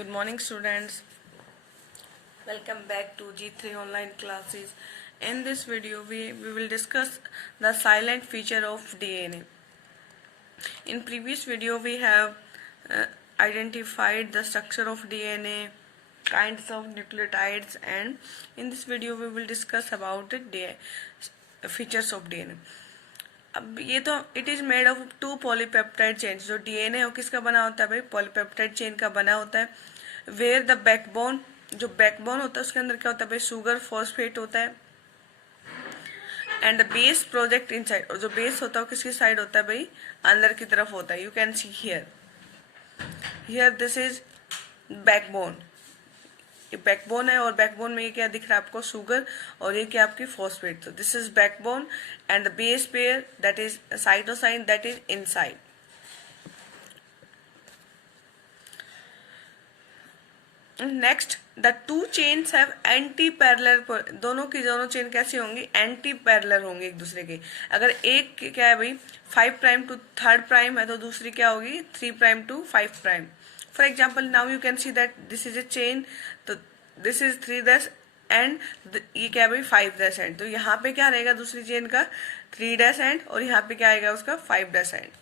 Good morning, students. Welcome back to G3 online classes. In this video, we will discuss the silent feature of DNA. In previous video, we have identified the structure of DNA, kinds of nucleotides, and in this video, we will discuss about the features of DNA. अब ये तो it is made of 2 polypeptide chain. जो DNA हो किसका बना होता है भाई? पॉलीपेप्टाइड चेन का बना होता है. वेयर द बैकबोन, जो बैकबोन होता है उसके अंदर क्या होता है भाई? शुगर फॉस्फेट होता है. And the base project inside, और जो बेस होता है वो किसकी साइड होता है भाई? अंदर की तरफ होता है. You can see here this is backbone. ये बैकबोन है और बैकबोन में ये क्या दिख रहा है आपको? शुगर. और ये क्या आपकी? फॉस्फेट. तो this is backbone and the base pair that is cytosine that is inside. Next, the two chains have anti parallel. दोनों की दोनों चेन कैसी होंगी? एंटी पैरेलल होंगे एक दूसरे के. अगर एक क्या है भाई 5 प्राइम टू 3 प्राइम है तो दूसरी क्या होगी? 3 prime to 5 prime. For example, now you can see that this is a chain. तो this is 3' and ये क्या है भाई? 5' end. तो यहाँ पे क्या रहेगा दूसरी चेन का? 3' end और यहाँ पे क्या आएगा उसका? 5' end.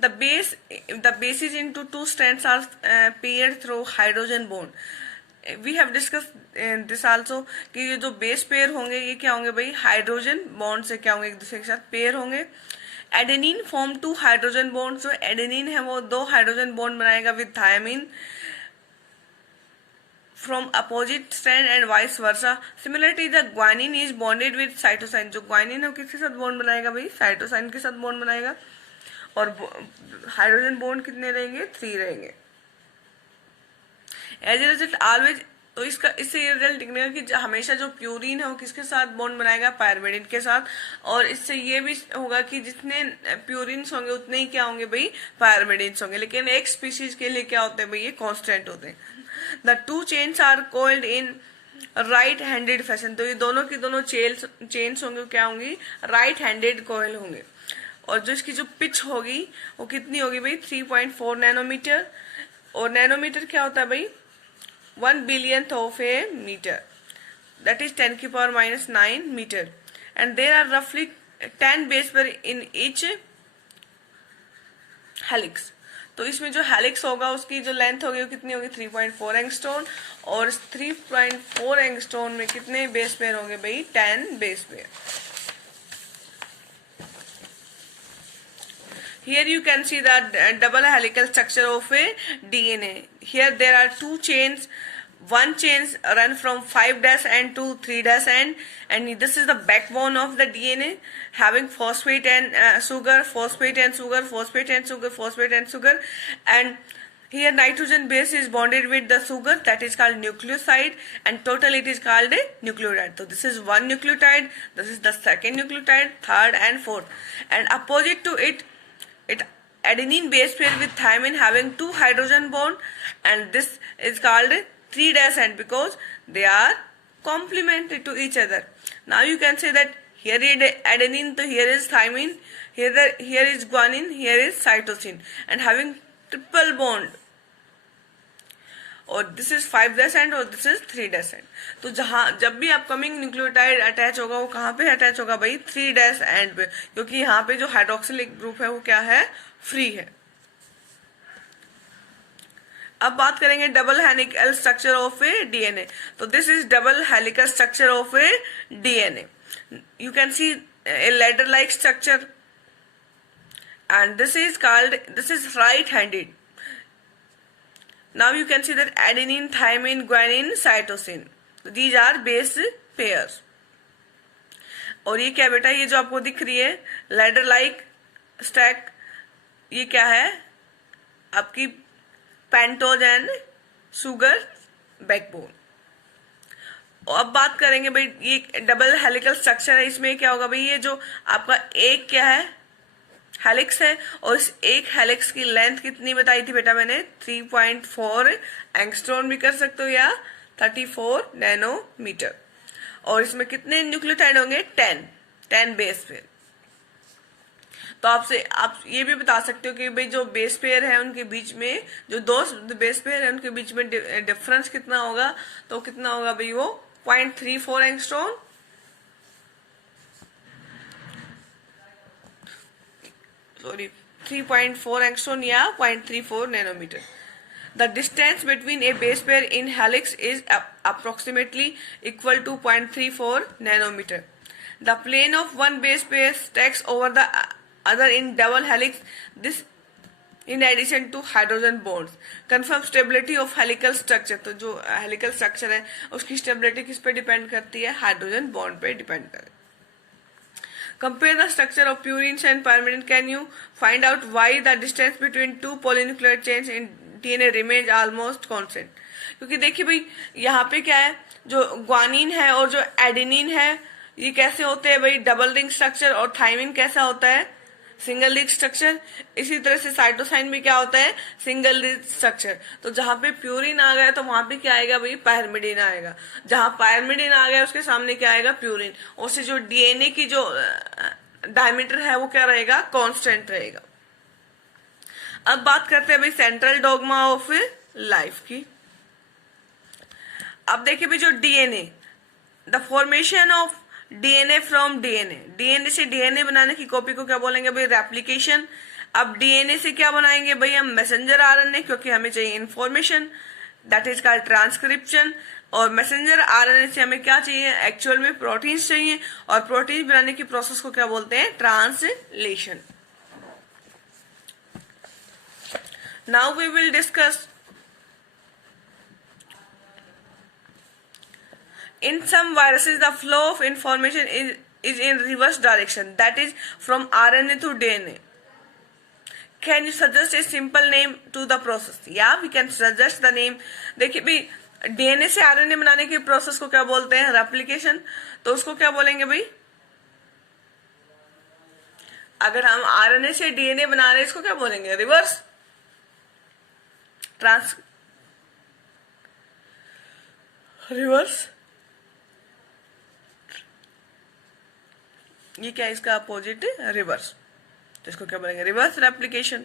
The bases into 2 strands are paired through hydrogen bond. We have discussed this also कि ये जो बेस पेयर होंगे ये क्या होंगे भाई? हाइड्रोजन बॉन्ड से क्या होंगे? एक दूसरे के साथ पेयर होंगे. Adenine form 2 hydrogen bond. जो एडेनिन है वो 2 हाइड्रोजन बॉन्ड बनाएगा with thymine from opposite strand and vice versa. Similarly the guanine is bonded with cytosine. जो ग्वानिन है वो किसके साथ बॉन्ड बनाएगा भाई? साइटोसाइन के साथ बॉन्ड बनाएगा. और हाइड्रोजन बॉन्ड कितने रहेंगे? 3 रहेंगे. एज ए रिजल्ट ऑलवेज, तो इससे ये रिजल्ट निकलेगा कि हमेशा जो प्यूरिन है वो किसके साथ बॉन्ड बनाएगा? पायरमिडिन के साथ. और इससे ये भी होगा कि जितने प्यूरिन्स होंगे उतने ही क्या होंगे भाई? पायरमिडिन्स होंगे. लेकिन एक स्पीशीज के लिए क्या होते हैं भाई? ये कांस्टेंट होते हैं. The 2 chains are called in right handed fashion. तो ये दोनों की दोनों चेन्स होंगे क्या होंगी? राइट हैंडेड कॉइल होंगे. और जो इसकी जो पिच होगी वो कितनी होगी भाई? 3.4 नैनोमीटर. और नैनोमीटर क्या होता है भाई? 1 billionth of a meter, that is 10 की power minus 9 meter, and there are roughly 10 base pair in each helix. तो इसमें जो हेलिक्स होगा उसकी जो लेंथ होगी वो कितनी होगी? 3.4 एंगस्ट्रॉन. और 3.4 एंगस्ट्रॉन में कितने बेस पेयर होंगे भाई? 10 base pair. Here you can see the double helical structure of a DNA. Here there are 2 chains. One chains run from 5' end to 3' end, and this is the backbone of the DNA, having phosphate and sugar, phosphate and sugar, phosphate and sugar, phosphate and sugar, and here nitrogen base is bonded with the sugar, that is called nucleoside, and total it is called a nucleotide. So this is one nucleotide, this is the second nucleotide, third and fourth, and opposite to it adenine base pair with thymine having 2 hydrogen bond, and this is called 3' end because they are complementary to each other. Now you can say that here is adenine, so here is thymine, here is guanine, here is cytosine, and having triple bond. और this is 5' end और this is 3' end. तो जब भी upcoming nucleotide attach होगा वो कहाँ पे attach होगा भाई? 3' end पे, क्योंकि यहाँ पे जो हाइड्रोक्सिलिक ग्रुप है वो क्या है? फ्री है. अब बात करेंगे double helical structure of a DNA. तो this is double helical structure of a DNA. You can see a ladder like structure, and this is right handed. Now you can see that adenine, thymine, guanine, cytosine. These are base pairs. और ये क्या बेटा? ये जो आपको दिख रही है लैडर लाइक स्टैक, ये क्या है? आपकी पेंटोज एंड सुगर बैकबोन. और अब बात करेंगे भाई ये डबल हेलिकल स्ट्रक्चर है. इसमें क्या होगा भाई? ये जो आपका एक क्या है? हेलिक्स है. और इस एक हेलिक्स की लेंथ कितनी बताई थी बेटा मैंने? 3.4 एंगस्ट्रॉन भी कर सकते हो या 34 नैनोमीटर. और इसमें कितने न्यूक्लियोटाइड होंगे? 10 बेस पे. तो आपसे आप ये भी बता सकते हो कि भाई जो बेस पेयर है उनके बीच में, जो दो बेस पेयर है उनके बीच में डिफरेंस कितना होगा, तो कितना होगा भाई वो 0.34 एंगस्ट्रॉम, सॉरी 3.4 एंगस्ट्रॉम या 0.34 nanometre. The distance between a base pair in helix is approximately equal to 0.34 nanometer. The plane of one base pair stacks over the other in double helix. This in addition to hydrogen bonds. Confirm stability of helical structure. तो जो helical structure है उसकी stability किस पे depend करती है, hydrogen bond पे depend करती है. Compare the structure of purines and pyrimidine. Can you find out why the distance between two polynucleotide chains in DNA remains almost constant? क्योंकि देखिए भाई यहाँ पे क्या है, जो ग्वानिन है और जो एडेनिन है ये कैसे होते हैं भाई, डबल रिंग स्ट्रक्चर, और थाइमिन कैसा होता है, सिंगल रिंग स्ट्रक्चर. इसी तरह से साइटोसाइन भी क्या होता है, सिंगल रिंग स्ट्रक्चर. तो जहां पे प्यूरिन आ गया तो वहां पे क्या आएगा भाई, पायरमिडिन आएगा. जहां पायरमिडिन आ गया उसके सामने क्या आएगा, प्यूरिन. और से जो डीएनए की जो डायमीटर है वो क्या रहेगा, कांस्टेंट रहेगा. अब बात करते हैं भाई सेंट्रल डॉगमा ऑफ लाइफ की. अब देखिए भाई जो DNA, the formation of DNA from DNA, DNA से डीएनए बनाने की कॉपी को क्या बोलेंगे भाई, रेप्लिकेशन. अब डीएनए से क्या बनाएंगे भाई हम, मैसेंजर आरएनए, क्योंकि हमें चाहिए information, that is called transcription. और मैसेंजर आरएनए से हमें क्या चाहिए, एक्चुअल में प्रोटीन्स चाहिए, और प्रोटीन बनाने की प्रोसेस को क्या बोलते हैं, translation. Now we will discuss in some viruses the flow of information is in reverse direction, that is from RNA to DNA. Can you suggest a simple name to the process? Yeah, we can suggest the name. देखिए भाई DNA से RNA बनाने की process को क्या बोलते हैं, replication. तो उसको क्या बोलेंगे भाई, अगर हम आरएनए से डीएनए बना रहे हैं इसको क्या बोलेंगे, रिवर्स रिवर्स. ये क्या है, इसका अपोजिट रिवर्स, तो इसको क्या बोलेंगे, reverse replication.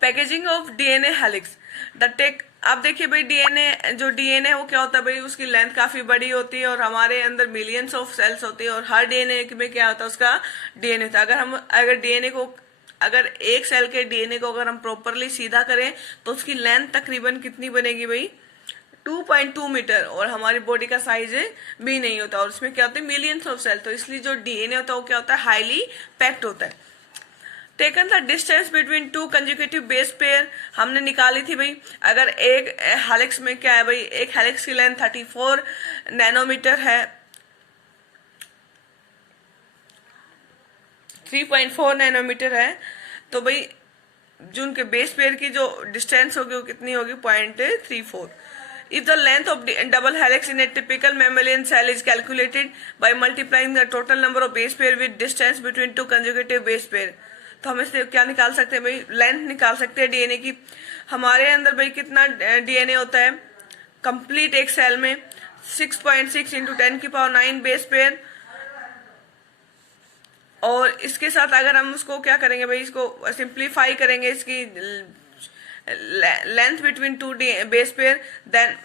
Packaging of DNA helix, the tech. आप देखिए भाई डीएनए, जो डीएनए वो क्या होता है भाई, उसकी लेंथ काफी बड़ी होती है और हमारे अंदर मिलियंस ऑफ सेल्स होती है, और हर डीएनए में क्या होता है, उसका डीएनए होता है. अगर डीएनए को, अगर एक सेल के डीएनए को अगर हम प्रॉपरली सीधा करें तो उसकी लेंथ तकरीबन कितनी बनेगी भाई, 2.2 मीटर, और हमारी बॉडी का साइज भी नहीं होता, और उसमें क्या होता है, मिलियंस ऑफ सेल. तो इसलिए जो डीएनए होता है वो क्या होता है, हाईली पैक्ड होता है. Taken the distance between two conjugative base pair, हमने निकाली थी भाई. अगर एक हेलिक्स में क्या है भाई, एक हेलिक्स की लेंथ 34 नैनोमीटर है, 3.4 नैनोमीटर है, तो भाई जो उनके बेस पेयर की जो डिस्टेंस होगी वो कितनी होगी, 0.34. If the length of double helix in a typical mammalian cell is calculated by multiplying the total number of base pair with distance between two consecutive base pair, तो हम इससे क्या निकाल सकते हैं भाई, लेंथ निकाल सकते हैं डीएनए की. हमारे अंदर भाई कितना डीएनए होता है कंप्लीट एक सेल में, 6.6 इंटू 10⁹ बेस पेयर. और इसके साथ अगर हम उसको क्या करेंगे भाई, इसको सिंप्लीफाई करेंगे, इसकी length between two base pair, then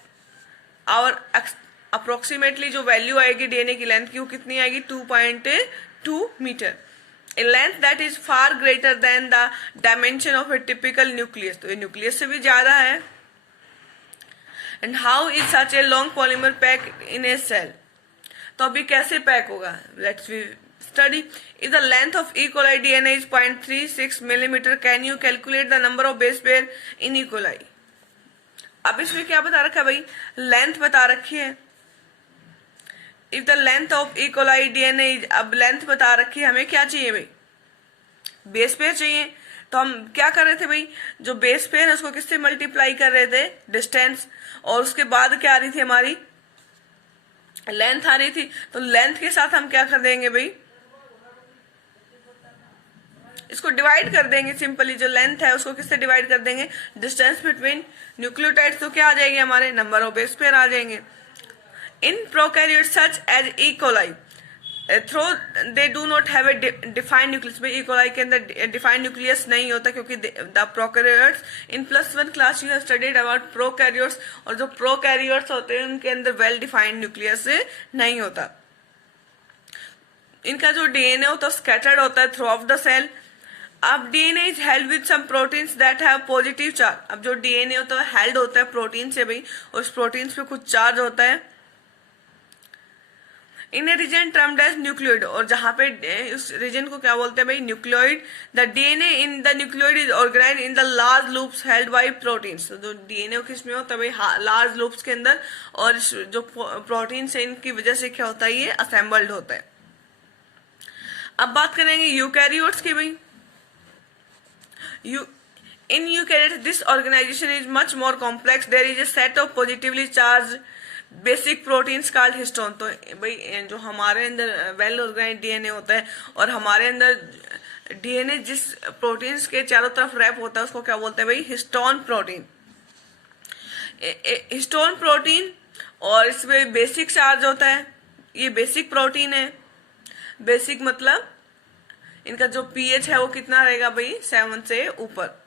our approximately जो वैल्यू आएगी डीएनए की लेंथ की वो कितनी आएगी, 2.2 metre. A length that is far greater than the dimension of a typical nucleus, तो ये न्यूक्लियस से भी ज्यादा है. And how is such a long polymer pack in a cell, तो अभी कैसे पैक होगा, let's we study. If the length of E. coli DNA is 0.36 millimeter, can you calculate the number of base pair in E. coli? अब इसमें क्या बता रखा है भाई, लेंथ बता रखी है. If the length of E. coli DNA is, अब लेंथ बता रखी है, हमें क्या चाहिए भाई, बेस पेयर चाहिए. तो हम क्या कर रहे थे भाई, जो बेस पेयर है उसको किससे मल्टीप्लाई कर रहे थे, डिस्टेंस, और उसके बाद क्या आ रही थी हमारी, लेंथ आ रही थी. तो लेंथ के साथ हम क्या कर देंगे भाई, इसको डिवाइड कर देंगे सिंपली. जो लेंथ है उसको किससे डिवाइड कर देंगे, डिस्टेंस बिटवीन न्यूक्लियोटाइड्स, तो क्या आ जाएगी हमारे, नंबर ऑफ बेस पेयर आ जाएंगे. In prokaryote such as E coli, though they do not have a defined nucleus. भाई इकोलाई के अंदर डिफाइंड न्यूक्लियस नहीं होता, क्योंकि the prokaryotes in +1 class you have studied about prokaryotes, और जो प्रोकैरियोट्स होते हैं उनके अंदर वेल डिफाइंड न्यूक्लियस नहीं होता। इनका जो डीएनए होता है स्कैटर्ड होता है थ्रू ऑफ द सेल। अब DNA is held with some proteins that have positive charge. अब जो डीएनए होता है हेल्ड होता है प्रोटीन से भाई, उस प्रोटीन्स पे कुछ चार्ज होता है। इन ए रीजन टर्म्ड एज न्यूक्लियोइड, और जहां पे उस रीजन को क्या बोलते हैं भाई, nucleoid. The DNA in the nucleoid is organised in the large loops held by proteins. तो डीएनए किस में होता है भाई, लार्ज लूप्स के अंदर, और जो प्रोटीन्स है इनकी वजह से क्या होता है, ये असेंबल्ड होता है। अब बात करेंगे यूकैरियोट्स की भाई। In eukaryotes, this organization is much more complex. There is a set of positively charged basic proteins called histone. तो भाई जो हमारे अंदर वेल ऑर्गेनाइज्ड डीएनए होता है, और हमारे अंदर डीएनए जिस प्रोटीन्स के चारों तरफ रैप होता है उसको क्या बोलते हैं भाई, हिस्टोन प्रोटीन। हिस्टोन प्रोटीन, और इसमें बेसिक चार्ज होता है। ये बेसिक प्रोटीन है। बेसिक मतलब इनका जो पीएच है वो कितना रहेगा भाई, 7 से ऊपर।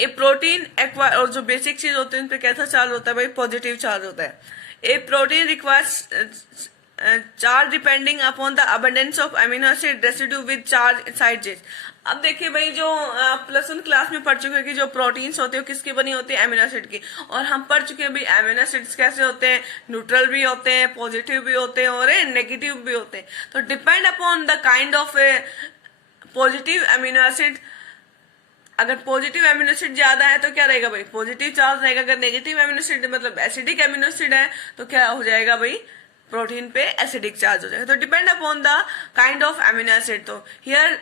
ए प्रोटीन एक्वायर, और जो बेसिक चीज होती है उन पे कैसा चार्ज होता है भाई, पॉजिटिव चार्ज होता है। A protein requires charge depending upon the abundance of amino acid residue with charge inside चेज। अब देखिए भाई, जो +1 क्लास में पढ़ चुके हैं कि जो प्रोटीन्स होते हैं किसकी बनी होती है, अमीनो एसिड की। और हम पढ़ चुके हैं भाई अमीनो एसिड्स कैसे होते हैं, न्यूट्रल भी होते हैं, पॉजिटिव भी होते हैं, और नेगेटिव भी होते हैं। तो depend upon the kind of positive amino acid, अगर पॉजिटिव अमीनो एसिड ज्यादा है तो क्या रहेगा भाई, पॉजिटिव चार्ज रहेगा। अगर नेगेटिव अमीनो एसिड मतलब एसिडिक अमीनो एसिड है तो क्या हो जाएगा भाई, प्रोटीन पे एसिडिक चार्ज हो जाएगा। तो depend upon the kind of amino acid. तो here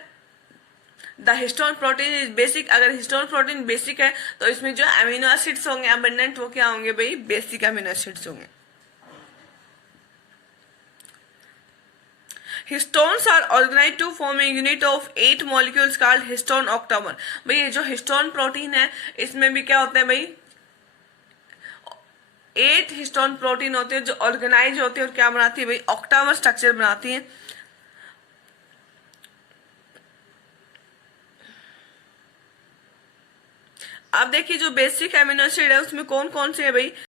the histone protein is basic. अगर हिस्टोन प्रोटीन बेसिक है तो इसमें जो अमीनो एसिड्स होंगे अबंडेंट, वो क्या होंगे भाई, बेसिक अमीनो एसिड्स होंगे। Histones are organized to form a unit of 8 molecules called histone octamer। भाई ये जो हिस्टोन प्रोटीन है इसमें भी क्या होता है भाई, 8 हिस्टोन प्रोटीन होते हैं जो ऑर्गेनाइज होते हैं, और क्या बनाती है भाई, ऑक्टामर स्ट्रक्चर बनाती है। अब देखिए जो बेसिक एमिनो एसिड है उसमें कौन कौन से है भाई,